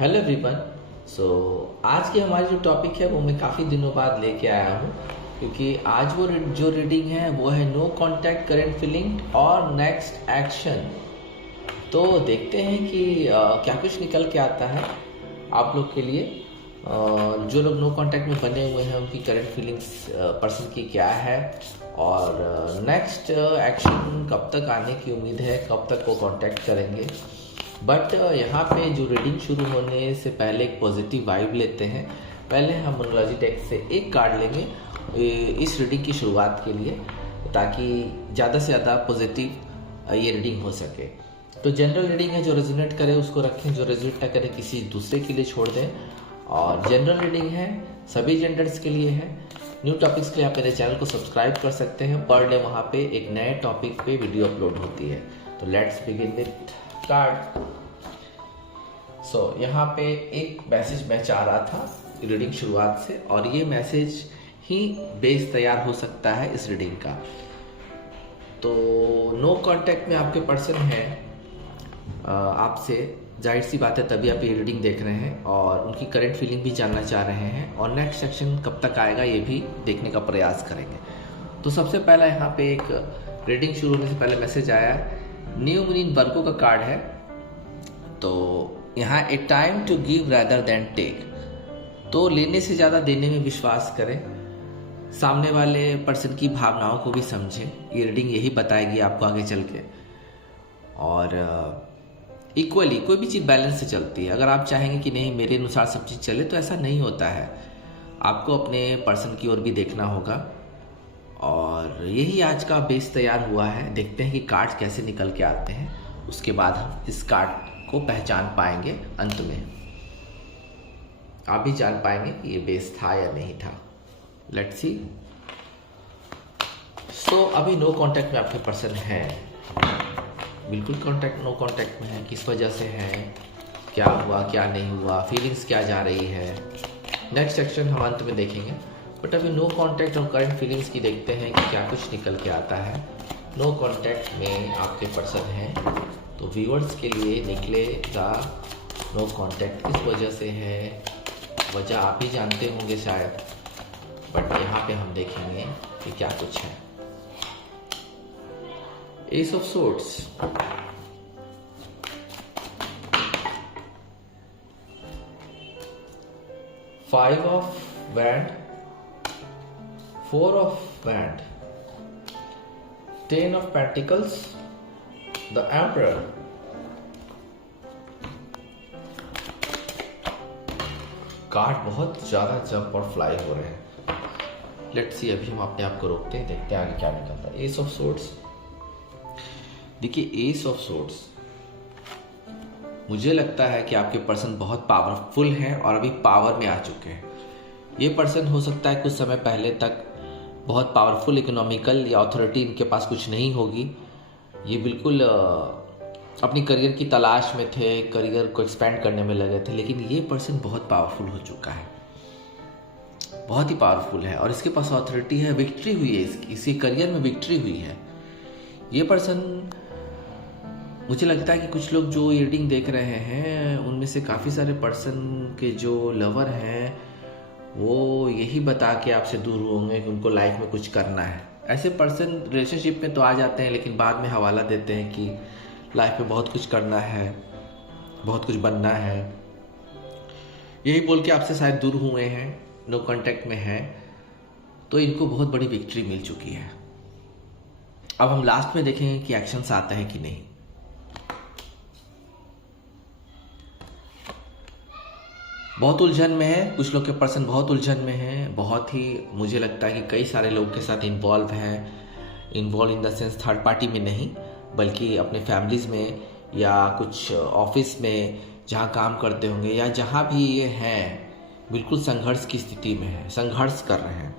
Hello everyone. सो आज की हमारी जो टॉपिक है वो मैं काफ़ी दिनों बाद लेके आया हूँ, क्योंकि आज वो जो रीडिंग है वो है नो कांटेक्ट करंट फीलिंग और नेक्स्ट एक्शन। तो देखते हैं कि क्या कुछ निकल के आता है आप लोग के लिए। जो लोग नो कांटेक्ट में बने हुए हैं उनकी करंट फीलिंग्स पर्सन की क्या है, और नेक्स्ट एक्शन कब तक आने की उम्मीद है, कब तक वो कांटेक्ट करेंगे। बट यहाँ पे जो रीडिंग शुरू होने से पहले एक पॉजिटिव वाइब लेते हैं। पहले हम मोनोलॉजी टेक्स्ट से एक कार्ड लेंगे इस रीडिंग की शुरुआत के लिए, ताकि ज़्यादा से ज़्यादा पॉजिटिव ये रीडिंग हो सके। तो जनरल रीडिंग है, जो रेजोनेट करे उसको रखें, जो रेजोनेट ना करे किसी दूसरे के लिए छोड़ दें। और जनरल रीडिंग है, सभी जेंडर्स के लिए है। न्यू टॉपिक्स के लिए आप मेरे चैनल को सब्सक्राइब कर सकते हैं, पर डे वहाँ पे एक नए टॉपिक पे वीडियो अपलोड होती है। तो लेट्स बिगिन विथ कार्ड। यहाँ पे एक मैसेज मैं चाह रहा था रीडिंग शुरुआत से, और ये मैसेज ही बेस तैयार हो सकता है इस रीडिंग का। तो नो कांटेक्ट में आपके पर्सन है आपसे, जाहिर सी बात है तभी आप ये रीडिंग देख रहे हैं, और उनकी करंट फीलिंग भी जानना चाह रहे हैं, और नेक्स्ट सेक्शन कब तक आएगा ये भी देखने का प्रयास करेंगे। तो सबसे पहला यहाँ पे एक रीडिंग शुरू होने से पहले मैसेज आया, न्यू मून इन वर्गो का कार्ड है। तो यहाँ a time to give rather than take, तो लेने से ज़्यादा देने में विश्वास करें, सामने वाले पर्सन की भावनाओं को भी समझें। ये रीडिंग यही बताएगी आपको आगे चल के। और इक्वली कोई भी चीज़ बैलेंस से चलती है। अगर आप चाहेंगे कि नहीं मेरे अनुसार सब चीज़ चले, तो ऐसा नहीं होता है। आपको अपने पर्सन की ओर भी देखना होगा, और यही आज का बेस तैयार हुआ है। देखते हैं कि कार्ड्स कैसे निकल के आते हैं, उसके बाद हम इस कार्ड को पहचान पाएंगे। अंत में आप भी जान पाएंगे कि ये बेस था या नहीं था। Let's see. अभी नो कांटेक्ट में आपके पर्सन है, बिल्कुल नो कांटेक्ट में है। किस वजह से है, क्या हुआ क्या नहीं हुआ, फीलिंग्स क्या जा रही है, नेक्स्ट सेक्शन हम अंत में देखेंगे। बट अभी नो कांटेक्ट और करंट फीलिंग्स की देखते हैं कि क्या कुछ निकल के आता है। नो कांटेक्ट में आपके पर्सन है, तो व्यूअर्स के लिए निकलेगा नो कांटेक्ट किस वजह से है। वजह आप ही जानते होंगे शायद, बट यहाँ पे हम देखेंगे कि क्या कुछ है। S of swords, five of wand, four of wand, ten of pentacles, the emperor, card बहुत ज्यादा जंप और फ्लाई हो रहे हैं। लेट्स सी, अभी हम अपने आप को रोकते हैं, देखते हैं आगे क्या निकलता है। एस ऑफ सोर्ड्स, देखिए एस ऑफ सोर्ड्स, मुझे लगता है कि आपके पर्सन बहुत पावरफुल हैं और अभी पावर में आ चुके हैं। ये पर्सन हो सकता है कुछ समय पहले तक बहुत पावरफुल इकोनॉमिकल या अथॉरिटी इनके पास कुछ नहीं होगी। ये बिल्कुल अपनी करियर की तलाश में थे, करियर को एक्सपेंड करने में लगे थे, लेकिन ये पर्सन बहुत पावरफुल हो चुका है, बहुत ही पावरफुल है, और इसके पास अथॉरिटी है, विक्ट्री हुई है, इसकी करियर में विक्ट्री हुई है। ये पर्सन, मुझे लगता है कि कुछ लोग जो रीडिंग देख रहे हैं उनमें से काफ़ी सारे पर्सन के जो लवर हैं वो यही बता के आपसे दूर होंगे कि उनको लाइफ में कुछ करना है। ऐसे पर्सन रिलेशनशिप में तो आ जाते हैं, लेकिन बाद में हवाला देते हैं कि लाइफ में बहुत कुछ करना है, बहुत कुछ बनना है, यही बोल के आपसे शायद दूर हुए हैं, नो कांटेक्ट में हैं। तो इनको बहुत बड़ी विक्ट्री मिल चुकी है। अब हम लास्ट में देखेंगे कि एक्शंस आते हैं कि नहीं। बहुत उलझन में है, कुछ लोग के पर्सन बहुत उलझन में है, बहुत ही, मुझे लगता है कि कई सारे लोग के साथ involve in the sense third party में नहीं, बल्कि अपने फैमिलीज में या कुछ ऑफिस में जहाँ काम करते होंगे या जहाँ भी ये हैं, बिल्कुल संघर्ष की स्थिति में है, संघर्ष कर रहे हैं,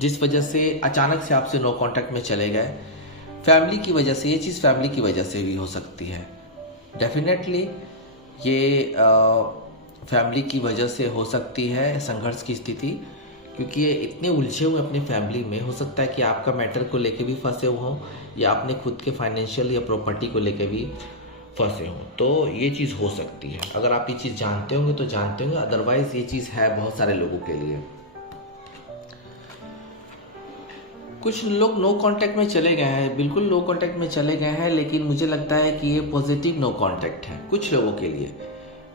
जिस वजह से अचानक से आपसे नो कांटेक्ट में चले गए। फैमिली की वजह से, ये चीज़ फैमिली की वजह से भी हो सकती है। डेफिनेटली ये फैमिली की वजह से हो सकती है संघर्ष की स्थिति, क्योंकि ये इतने उलझे हुए अपनी फैमिली में। हो सकता है कि आपका मैटर को लेके भी फंसे हुए हों, या अपने खुद के फाइनेंशियल या प्रॉपर्टी को लेके भी फंसे हों, तो ये चीज़ हो सकती है। अगर आप ये चीज़ जानते होंगे तो जानते होंगे, अदरवाइज़ ये चीज़ है बहुत सारे लोगों के लिए। कुछ लोग नो कांटेक्ट में चले गए हैं, बिल्कुल नो कांटेक्ट में चले गए हैं, लेकिन मुझे लगता है कि ये पॉजिटिव नो कांटेक्ट है कुछ लोगों के लिए,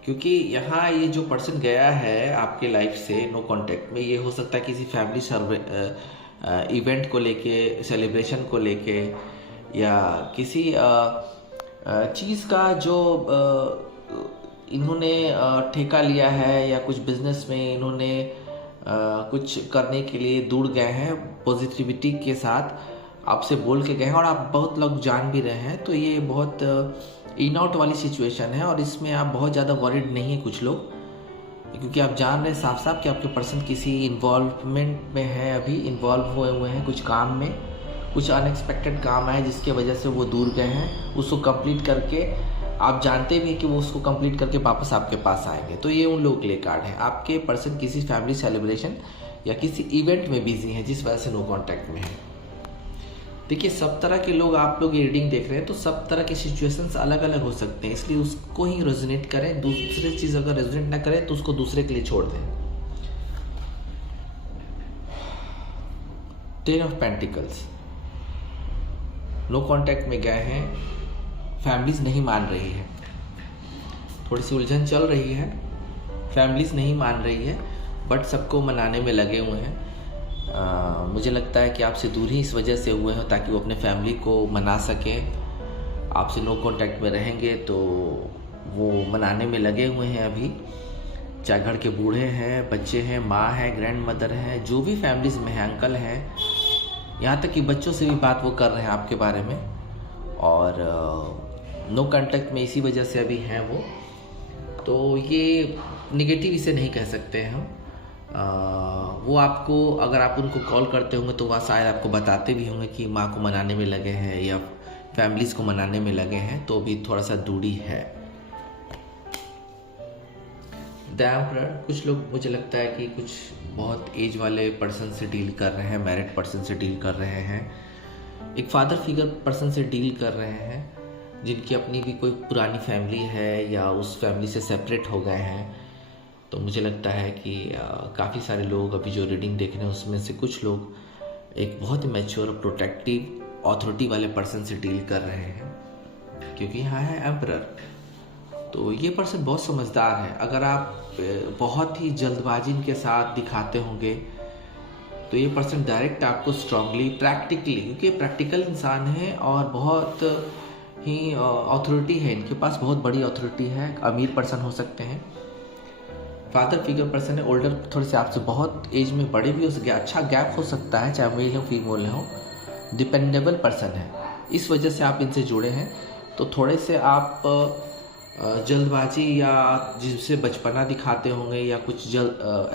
क्योंकि यहाँ ये जो पर्सन गया है आपके लाइफ से नो कांटेक्ट में, ये हो सकता है किसी फैमिली इवेंट को लेके, सेलिब्रेशन को लेके, या किसी चीज़ का जो इन्होंने ठेका लिया है, या कुछ बिजनेस में इन्होंने कुछ करने के लिए दूर गए हैं, पॉजिटिविटी के साथ आपसे बोल के गए हैं और आप बहुत लोग जान भी रहे हैं। तो ये बहुत इन आउट वाली सिचुएशन है और इसमें आप बहुत ज़्यादा वरीड नहीं है कुछ लोग, क्योंकि आप जान रहे हैं साफ साफ कि आपके पर्सन किसी इन्वॉल्वमेंट में है, अभी इन्वॉल्व हुए हैं कुछ काम में, कुछ अनएक्सपेक्टेड काम है जिसके वजह से वो दूर गए हैं। उसको कंप्लीट करके आप जानते भी हैं कि वो उसको कंप्लीट करके वापस आपके पास आएंगे। तो ये उन लोगों के लिए कार्ड है। आपके पर्सन किसी फैमिली सेलिब्रेशन या किसी इवेंट में बिजी हैं जिस वजह से नो कांटेक्ट में है। देखिए, सब तरह के लोग, आप लोग ये रीडिंग देख रहे हैं तो सब तरह के सिचुएशंस अलग अलग हो सकते हैं, इसलिए उसको ही रेजोनेट करें। दूसरी चीज़ अगर रेजोनेट ना करें तो उसको दूसरे के लिए छोड़ दें। 10 ऑफ पेंटिकल्स, नो कांटेक्ट में गए हैं, फैमिलीज नहीं मान रही है, थोड़ी सी उलझन चल रही है, फैमिलीज नहीं मान रही है, बट सबको मनाने में लगे हुए हैं। मुझे लगता है कि आपसे दूर ही इस वजह से हुए हैं ताकि वो अपने फैमिली को मना सकें। आपसे नो कांटेक्ट में रहेंगे तो वो मनाने में लगे हुए हैं अभी, चाहे घर के बूढ़े हैं, बच्चे हैं, माँ है, ग्रैंड मदर है, जो भी फैमिलीज में है, अंकल हैं, यहाँ तक कि बच्चों से भी बात वो कर रहे हैं आपके बारे में। और नो कांटेक्ट में इसी वजह से अभी हैं वो, तो ये निगेटिव इसे नहीं कह सकते हैं हम। वो आपको, अगर आप उनको कॉल करते होंगे तो वह शायद आपको बताते भी होंगे कि माँ को मनाने में लगे हैं या फैमिलीज को मनाने में लगे हैं, तो भी थोड़ा सा दूरी है। द एम्परर, कुछ लोग, मुझे लगता है कि कुछ बहुत एज वाले पर्सन से डील कर रहे हैं, मैरिड पर्सन से डील कर रहे हैं, एक फादर फिगर पर्सन से डील कर रहे हैं जिनकी अपनी भी कोई पुरानी फैमिली है या उस फैमिली से सेपरेट हो गए हैं। तो मुझे लगता है कि काफ़ी सारे लोग अभी जो रीडिंग देख रहे हैं उसमें से कुछ लोग एक बहुत ही मैच्योर, प्रोटेक्टिव, ऑथोरिटी वाले पर्सन से डील कर रहे हैं, क्योंकि यहाँ है एम्परर। तो ये पर्सन बहुत समझदार है। अगर आप बहुत ही जल्दबाजी के साथ दिखाते होंगे तो ये पर्सन डायरेक्ट आपको स्ट्रांगली, प्रैक्टिकली, क्योंकि प्रैक्टिकल इंसान है और बहुत ही ऑथोरिटी है, इनके पास बहुत बड़ी ऑथोरिटी है, अमीर पर्सन हो सकते हैं, फादर फिगर पर्सन है, ओल्डर, थोड़े से आपसे बहुत एज में बड़े भी हो सकते हैं, अच्छा गैप हो सकता है, चाहे मेल हो फीमेल हो, डिपेंडेबल पर्सन है, इस वजह से आप इनसे जुड़े हैं। तो थोड़े से आप जल्दबाजी या जिससे बचपना दिखाते होंगे या कुछ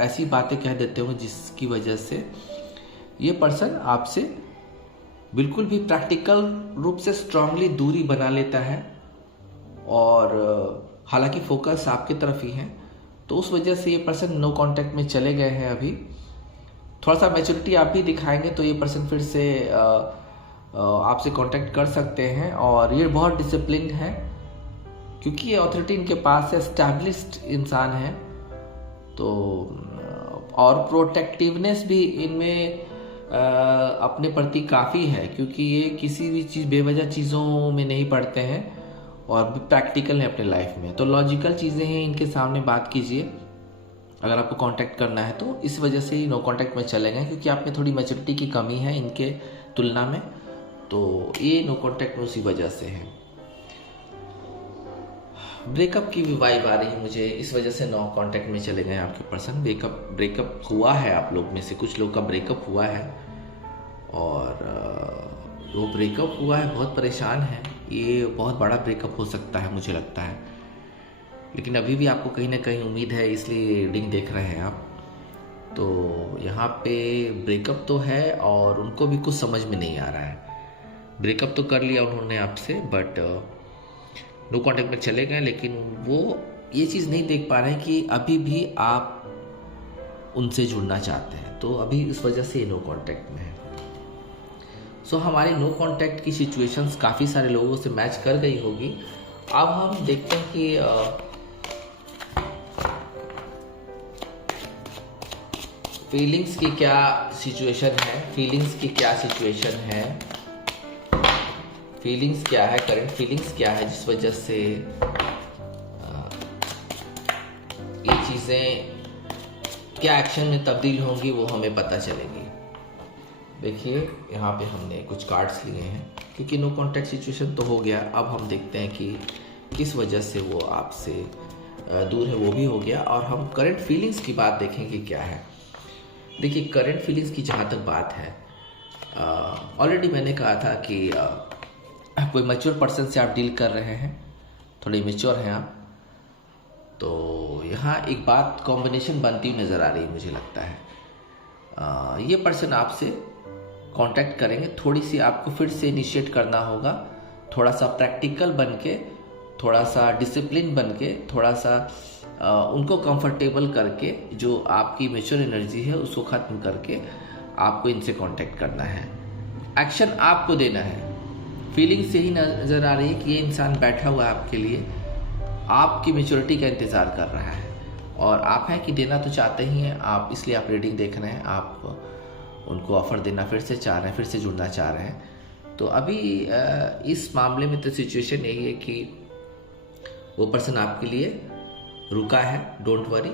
ऐसी बातें कह देते होंगे जिसकी वजह से ये पर्सन आपसे बिल्कुल भी प्रैक्टिकल रूप से स्ट्रांगली दूरी बना लेता है, और हालांकि फोकस आपकी तरफ ही है। तो उस वजह से ये पर्सन नो कांटेक्ट में चले गए हैं अभी। थोड़ा सा मैच्योरिटी आप भी दिखाएंगे तो ये पर्सन फिर से आपसे कांटेक्ट कर सकते हैं। और ये बहुत डिसिप्लिन है क्योंकि ये ऑथोरिटी इनके पास है, एस्टैब्लिश्ड इंसान है, तो और प्रोटेक्टिवनेस भी इनमें अपने प्रति काफ़ी है, क्योंकि ये किसी भी चीज़, बेवजह चीज़ों में नहीं पड़ते हैं और भी प्रैक्टिकल है अपने लाइफ में। तो लॉजिकल चीज़ें हैं, इनके सामने बात कीजिए अगर आपको कांटेक्ट करना है तो। इस वजह से ही नो कांटेक्ट में चले गए, क्योंकि आप में थोड़ी मैच्योरिटी की कमी है इनके तुलना में, तो ये नो कांटेक्ट में उसी वजह से है। ब्रेकअप की भी वाइब आ रही है मुझे, इस वजह से नो कांटेक्ट में चले गए आपके पर्सन। ब्रेकअप हुआ है, आप लोग में से कुछ लोग का ब्रेकअप हुआ है, और वो ब्रेकअप हुआ है, बहुत परेशान है, ये बहुत बड़ा ब्रेकअप हो सकता है मुझे लगता है, लेकिन अभी भी आपको कहीं ना कहीं उम्मीद है, इसलिए रीडिंग देख रहे हैं आप। तो यहाँ पे ब्रेकअप तो है और उनको भी कुछ समझ में नहीं आ रहा है। ब्रेकअप तो कर लिया उन्होंने आपसे, बट नो कांटेक्ट में चले गए, लेकिन वो ये चीज़ नहीं देख पा रहे हैं कि अभी भी आप उनसे जुड़ना चाहते हैं, तो अभी इस वजह से नो कांटेक्ट में है। सो हमारी नो कांटेक्ट की सिचुएशंस काफ़ी सारे लोगों से मैच कर गई होगी, अब हम देखते हैं कि फीलिंग्स की क्या सिचुएशन है, फीलिंग्स की क्या सिचुएशन है, फीलिंग्स क्या है, करंट फीलिंग्स क्या है, जिस वजह से ये चीज़ें क्या एक्शन में तब्दील होंगी वो हमें पता चलेगी। देखिए यहाँ पे हमने कुछ कार्ड्स लिए हैं, क्योंकि नो कॉन्टैक्ट सिचुएशन तो हो गया। अब हम देखते हैं कि किस वजह से वो आपसे दूर है, वो भी हो गया। और हम करंट फीलिंग्स की बात देखेंगे क्या है। देखिए करंट फीलिंग्स की जहाँ तक बात है, ऑलरेडी मैंने कहा था कि कोई मैच्योर पर्सन से आप डील कर रहे हैं, थोड़े मैच्योर हैं आप, तो यहाँ एक बात कॉम्बिनेशन बनती हुई नज़र आ रही है मुझे लगता है। ये पर्सन आपसे कांटेक्ट करेंगे, थोड़ी सी आपको फिर से इनिशिएट करना होगा, थोड़ा सा प्रैक्टिकल बन के, थोड़ा सा डिसिप्लिन बन के, थोड़ा सा उनको कंफर्टेबल करके, जो आपकी मैच्योर एनर्जी है उसको ख़त्म करके आपको इनसे कांटेक्ट करना है। एक्शन आपको देना है। फीलिंग से ही नज़र आ रही है कि ये इंसान बैठा हुआ है आपके लिए, आपकी मैच्योरिटी का इंतज़ार कर रहा है, और आप हैं कि देना तो चाहते ही हैं आप, इसलिए आप रीडिंग देख रहे हैं, आप उनको ऑफ़र देना फिर से चाह रहे हैं, फिर से जुड़ना चाह रहे हैं। तो अभी इस मामले में तो सिचुएशन यही है कि वो पर्सन आपके लिए रुका है, डोंट वरी,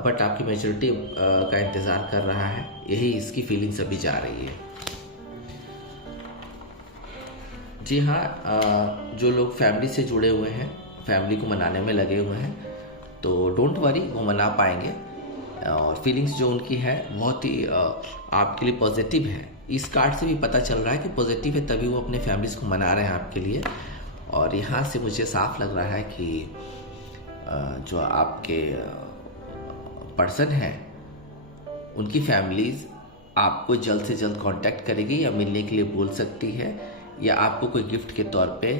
बट आपकी मैच्योरिटी का इंतज़ार कर रहा है, यही इसकी फीलिंग्स अभी जा रही है। जी हाँ, जो लोग फैमिली से जुड़े हुए हैं, फैमिली को मनाने में लगे हुए हैं, तो डोंट वरी, वो मना पाएंगे। और फीलिंग्स जो उनकी है बहुत ही आपके लिए पॉजिटिव है। इस कार्ड से भी पता चल रहा है कि पॉजिटिव है, तभी वो अपने फैमिलीज को मना रहे हैं आपके लिए। और यहाँ से मुझे साफ लग रहा है कि जो आपके पर्सन हैं उनकी फैमिलीज आपको जल्द से जल्द कांटेक्ट करेगी, या मिलने के लिए बोल सकती है, या आपको कोई गिफ्ट के तौर पे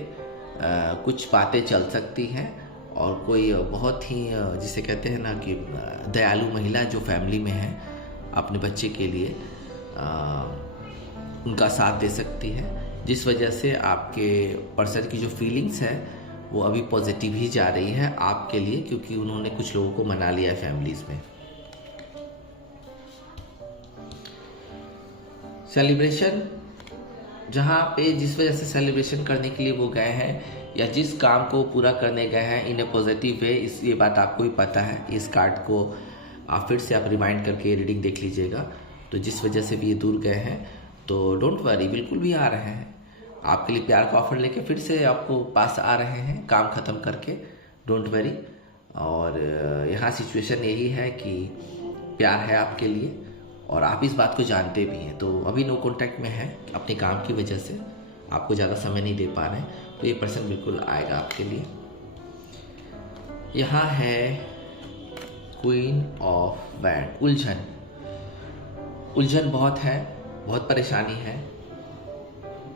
कुछ बातें चल सकती हैं। और कोई बहुत ही जिसे कहते हैं ना कि दयालु महिला जो फैमिली में है, अपने बच्चे के लिए उनका साथ दे सकती है, जिस वजह से आपके पर्सन की जो फीलिंग्स है वो अभी पॉजिटिव ही जा रही है आपके लिए, क्योंकि उन्होंने कुछ लोगों को मना लिया है फैमिलीज में। सेलिब्रेशन, जहाँ पे जिस वजह से सेलिब्रेशन करने के लिए वो गए हैं, या जिस काम को पूरा करने गए हैं इन ए पॉजिटिव वे, ये बात आपको भी पता है। इस कार्ड को आप फिर से आप रिमाइंड करके रीडिंग देख लीजिएगा। तो जिस वजह से भी ये दूर गए हैं, तो डोंट वरी, बिल्कुल भी आ रहे हैं आपके लिए प्यार का ऑफर लेके, फिर से आपको पास आ रहे हैं काम ख़त्म करके, डोंट वरी। और यहाँ सिचुएशन यही है कि प्यार है आपके लिए, और आप इस बात को जानते भी हैं। तो अभी नो कॉन्टैक्ट में है, अपने काम की वजह से आपको ज़्यादा समय नहीं दे पा रहे हैं, तो ये पर्सन बिल्कुल आएगा आपके लिए। यहाँ है क्वीन ऑफ वैंड, उलझन। उलझन बहुत है, बहुत परेशानी है,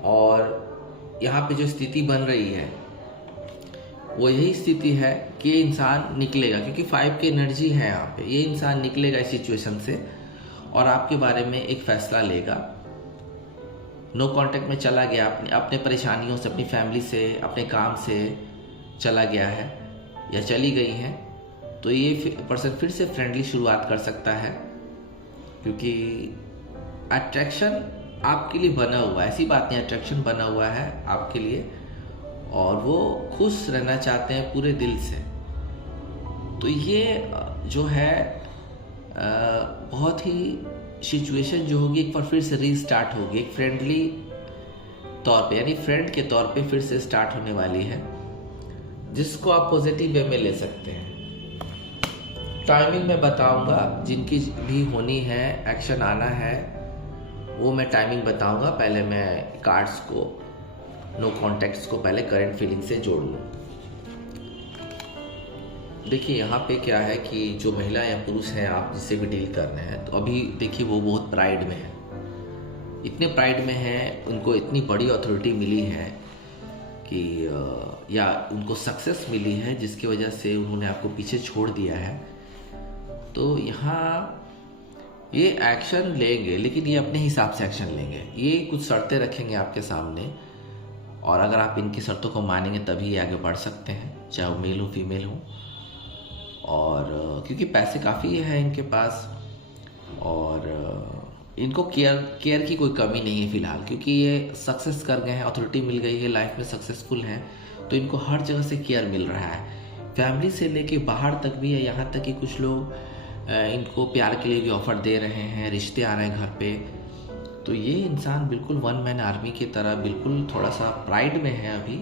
और यहाँ पे जो स्थिति बन रही है वो यही स्थिति है कि ये इंसान निकलेगा, क्योंकि 5 की एनर्जी है यहाँ पे। ये इंसान निकलेगा इस सिचुएशन से और आपके बारे में एक फैसला लेगा। नो कांटेक्ट में चला गया, अपने परेशानियों से, अपनी फैमिली से, अपने काम से चला गया है या चली गई हैं, तो ये पर्सन फिर से फ्रेंडली शुरुआत कर सकता है, क्योंकि अट्रैक्शन आपके लिए बना हुआ है। ऐसी बात नहीं, अट्रैक्शन बना हुआ है आपके लिए, और वो खुश रहना चाहते हैं पूरे दिल से। तो ये जो है बहुत ही सिचुएशन जो होगी एक बार फिर से रीस्टार्ट होगी, एक फ्रेंडली तौर पे, यानी फ्रेंड के तौर पे फिर से स्टार्ट होने वाली है, जिसको आप पॉजिटिव वे में ले सकते हैं। टाइमिंग मैं बताऊंगा, जिनकी भी होनी है, एक्शन आना है, वो मैं टाइमिंग बताऊंगा। पहले मैं कार्ड्स को, नो कॉन्टेक्ट्स को पहले करंट फीलिंग से जोड़ लूँ। देखिए यहाँ पे क्या है कि जो महिला या पुरुष हैं आप जिससे भी डील कर रहे हैं, तो अभी देखिए वो बहुत प्राइड में है, इतने प्राइड में है, उनको इतनी बड़ी अथॉरिटी मिली है कि या उनको सक्सेस मिली है, जिसकी वजह से उन्होंने आपको पीछे छोड़ दिया है। तो यहाँ ये एक्शन लेंगे, लेकिन ये अपने हिसाब से एक्शन लेंगे। ये कुछ शर्तें रखेंगे आपके सामने, और अगर आप इनकी शर्तों को मानेंगे तभी ये आगे बढ़ सकते हैं, चाहे वो मेल हो फीमेल हो। और क्योंकि पैसे काफ़ी है इनके पास, और इनको केयर की कोई कमी नहीं है फ़िलहाल, क्योंकि ये सक्सेस कर गए हैं, अथॉरिटी मिल गई है, लाइफ में सक्सेसफुल हैं, तो इनको हर जगह से केयर मिल रहा है, फैमिली से लेके बाहर तक भी है। यहाँ तक कि कुछ लोग इनको प्यार के लिए भी ऑफ़र दे रहे हैं, रिश्ते आ रहे हैं घर पे। तो ये इंसान बिल्कुल वन मैन आर्मी की तरह बिल्कुल थोड़ा सा प्राइड में है अभी,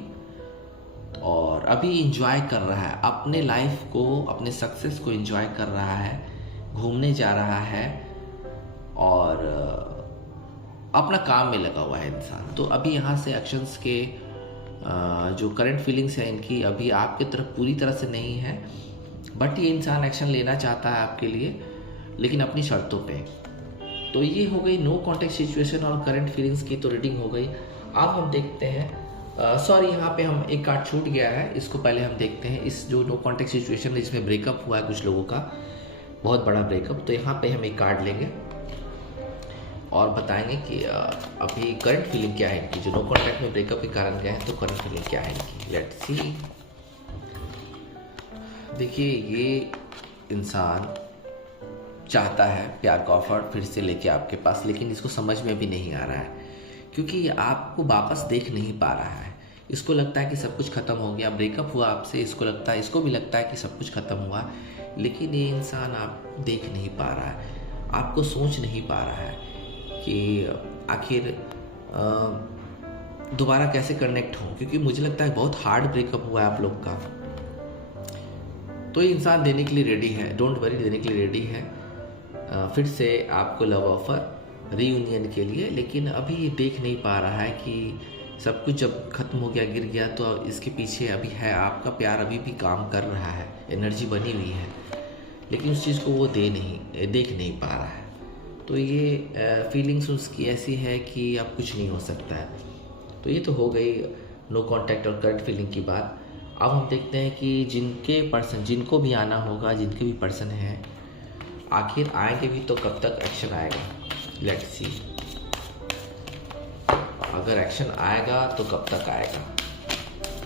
और अभी इंजॉय कर रहा है अपने लाइफ को, अपने सक्सेस को इंजॉय कर रहा है, घूमने जा रहा है और अपना काम में लगा हुआ है इंसान। तो अभी यहाँ से एक्शंस के जो करंट फीलिंग्स है इनकी अभी आपके तरफ पूरी तरह से नहीं है, बट ये इंसान एक्शन लेना चाहता है आपके लिए, लेकिन अपनी शर्तों पे। तो ये हो गई नो कॉन्टेक्ट सिचुएशन और करंट फीलिंग्स की तो रीडिंग हो गई। अब हम देखते हैं, सॉरी यहाँ पे हम एक कार्ड छूट गया है, इसको पहले हम देखते हैं। इस जो नो कॉन्टेक्ट सिचुएशन है जिसमें ब्रेकअप हुआ है कुछ लोगों का, बहुत बड़ा ब्रेकअप, तो यहाँ पे हम एक कार्ड लेंगे और बताएंगे कि अभी करंट फीलिंग क्या है इनकी। जो नो कॉन्टैक्ट में ब्रेकअप के कारण गए हैं तो करंट फीलिंग क्या है इनकी, लेट्स सी। देखिए, ये इंसान चाहता है प्यार का ऑफर फिर से लेके आपके पास, लेकिन इसको समझ में भी नहीं आ रहा है, क्योंकि ये आपको वापस देख नहीं पा रहा है। इसको लगता है कि सब कुछ खत्म हो गया, ब्रेकअप हुआ आपसे, इसको भी लगता है कि सब कुछ खत्म हुआ, लेकिन ये इंसान आप देख नहीं पा रहा है, आपको सोच नहीं पा रहा है कि आखिर दोबारा कैसे कनेक्ट हो, क्योंकि मुझे लगता है बहुत हार्ड ब्रेकअप हुआ है आप लोग का। तो ये इंसान देने के लिए रेडी है, डोंट वरी, देने के लिए रेडी है फिर से आपको लव ऑफर रीयूनियन के लिए, लेकिन अभी ये देख नहीं पा रहा है कि सब कुछ जब खत्म हो गया, गिर गया, तो इसके पीछे अभी है आपका प्यार, अभी भी काम कर रहा है, एनर्जी बनी हुई है, लेकिन उस चीज़ को वो देख नहीं पा रहा है। तो ये फीलिंग्स उसकी ऐसी है कि अब कुछ नहीं हो सकता है। तो ये तो हो गई नो कांटेक्ट और करंट फीलिंग की बात। अब हम देखते हैं कि जिनको भी आना होगा, जिनके भी पर्सन हैं, आखिर आएंगे भी तो कब तक एक्शन आएगा, लेट्स सी। अगर एक्शन आएगा तो कब तक आएगा,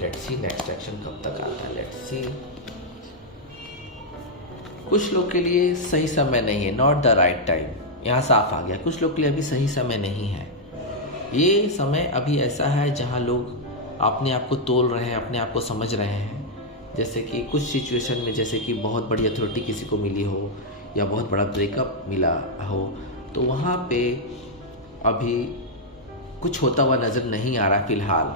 लेट्स सी। नेक्स्ट एक्शन कब तक आता है, लेट्स सी। कुछ लोग के लिए सही समय नहीं है, नॉट द राइट टाइम, यहाँ साफ आ गया। कुछ लोग के लिए अभी सही समय नहीं है। ये समय अभी ऐसा है जहाँ लोग अपने आप को तोल रहे हैं, अपने आप को समझ रहे हैं। जैसे कि कुछ सिचुएशन में, जैसे कि बहुत बड़ी अथॉरिटी किसी को मिली हो या बहुत बड़ा ब्रेकअप मिला हो, तो वहाँ पे अभी कुछ होता हुआ नज़र नहीं आ रहा फिलहाल।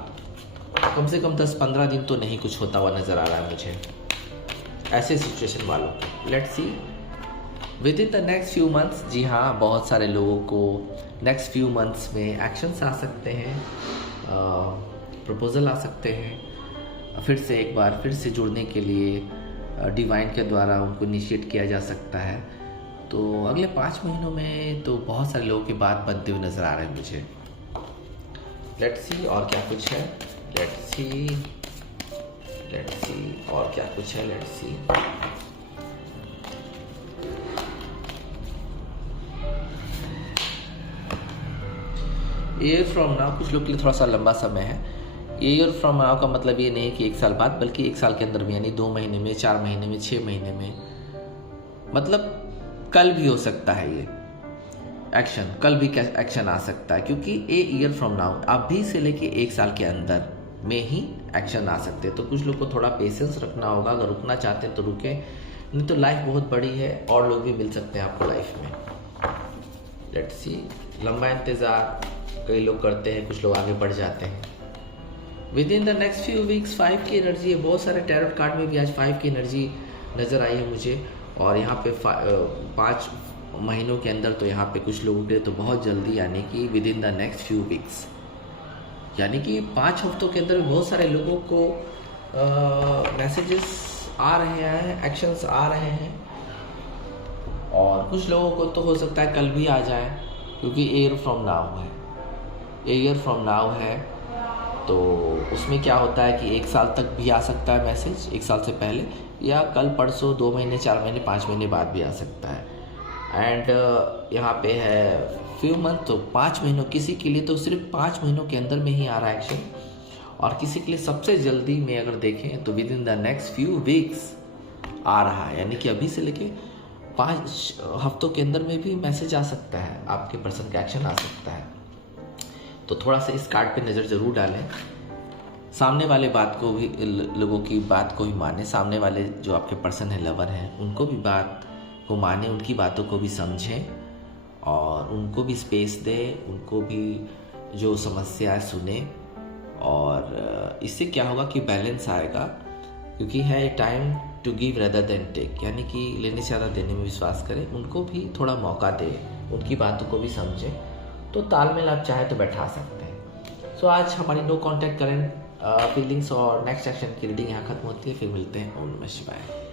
कम से कम 10-15 दिन तो नहीं कुछ होता हुआ नज़र आ रहा है मुझे ऐसे सिचुएशन वालों को। Let's see within the next few months. जी हाँ, बहुत सारे लोगों को नेक्स्ट फ्यू मंथ्स में एक्शंस आ सकते हैं, प्रपोजल आ सकते हैं, फिर से जुड़ने के लिए डिवाइन के द्वारा उनको इनिशिएट किया जा सकता है। तो अगले 5 महीनों में तो बहुत सारे लोगों की बात बनते हुए नज़र आ रहे हैं मुझे। लेट्स सी और क्या कुछ है, लेट्स सी और क्या कुछ है, let's see. Year from now कुछ लोग के लिए थोड़ा सा लंबा समय है। ईयर फ्रॉम नाउ का मतलब ये नहीं है कि 1 साल बाद, बल्कि 1 साल के अंदर में, यानी 2 महीने में, 4 महीने में, 6 महीने में, मतलब कल भी हो सकता है ये एक्शन, कल भी एक्शन आ सकता है, क्योंकि ईयर फ्रॉम नाउ अभी से लेके 1 साल के अंदर में ही एक्शन आ सकते हैं। तो कुछ लोग को थोड़ा पेशेंस रखना होगा, अगर रुकना चाहते हैं तो रुके, नहीं तो लाइफ बहुत बड़ी है और लोग भी मिल सकते हैं आपको लाइफ में। Let's see. लंबा इंतज़ार कई लोग करते हैं, कुछ लोग आगे बढ़ जाते हैं। With in the next few weeks 5 की एनर्जी है। बहुत सारे टैरोट कार्ड में भी आज 5 की एनर्जी नज़र आई है मुझे, और यहाँ पे 5 महीनों के अंदर, तो यहाँ पे कुछ लोगों के लिए तो बहुत जल्दी, यानी कि with in the next few weeks, यानी कि 5 हफ्तों के अंदर बहुत सारे लोगों को मैसेजेस आ रहे हैं, एक्शंस आ रहे हैं, और कुछ लोगों को तो हो सकता है कल भी आ जाए, क्योंकि ईयर फ्रॉम नाउ है, ईयर फ्रॉम नाउ है। तो उसमें क्या होता है कि 1 साल तक भी आ सकता है मैसेज, 1 साल से पहले, या कल परसों, 2 महीने, 4 महीने, 5 महीने बाद भी आ सकता है। एंड यहाँ पे है फ्यू मंथ, तो 5 महीनों, किसी के लिए तो सिर्फ 5 महीनों के अंदर में ही आ रहा है एक्शन, और किसी के लिए सबसे जल्दी में अगर देखें तो within the next few weeks आ रहा है, यानी कि अभी से लेके 5 हफ्तों के अंदर में भी मैसेज आ सकता है, आपके पर्सन का एक्शन आ सकता है। तो थोड़ा सा इस कार्ड पे नज़र ज़रूर डालें, सामने वाले बात को भी, लोगों की बात को भी माने, सामने वाले जो आपके पर्सन है, लवर हैं, उनको भी बात को माने, उनकी बातों को भी समझें और उनको भी स्पेस दें, उनको भी जो समस्या है सुने। और इससे क्या होगा कि बैलेंस आएगा, क्योंकि है time to give rather than take, यानी कि लेने से ज़्यादा देने में विश्वास करें, उनको भी थोड़ा मौका दें, उनकी बातों को भी समझें, तो तालमेल आप चाहे तो बैठा सकते हैं। सो आज हमारी नो कॉन्टैक्ट करंट फीलिंग्स और नेक्स्ट एक्शन की रीडिंग यहाँ खत्म होती है। फिर मिलते हैं। ओम नमः शिवाय।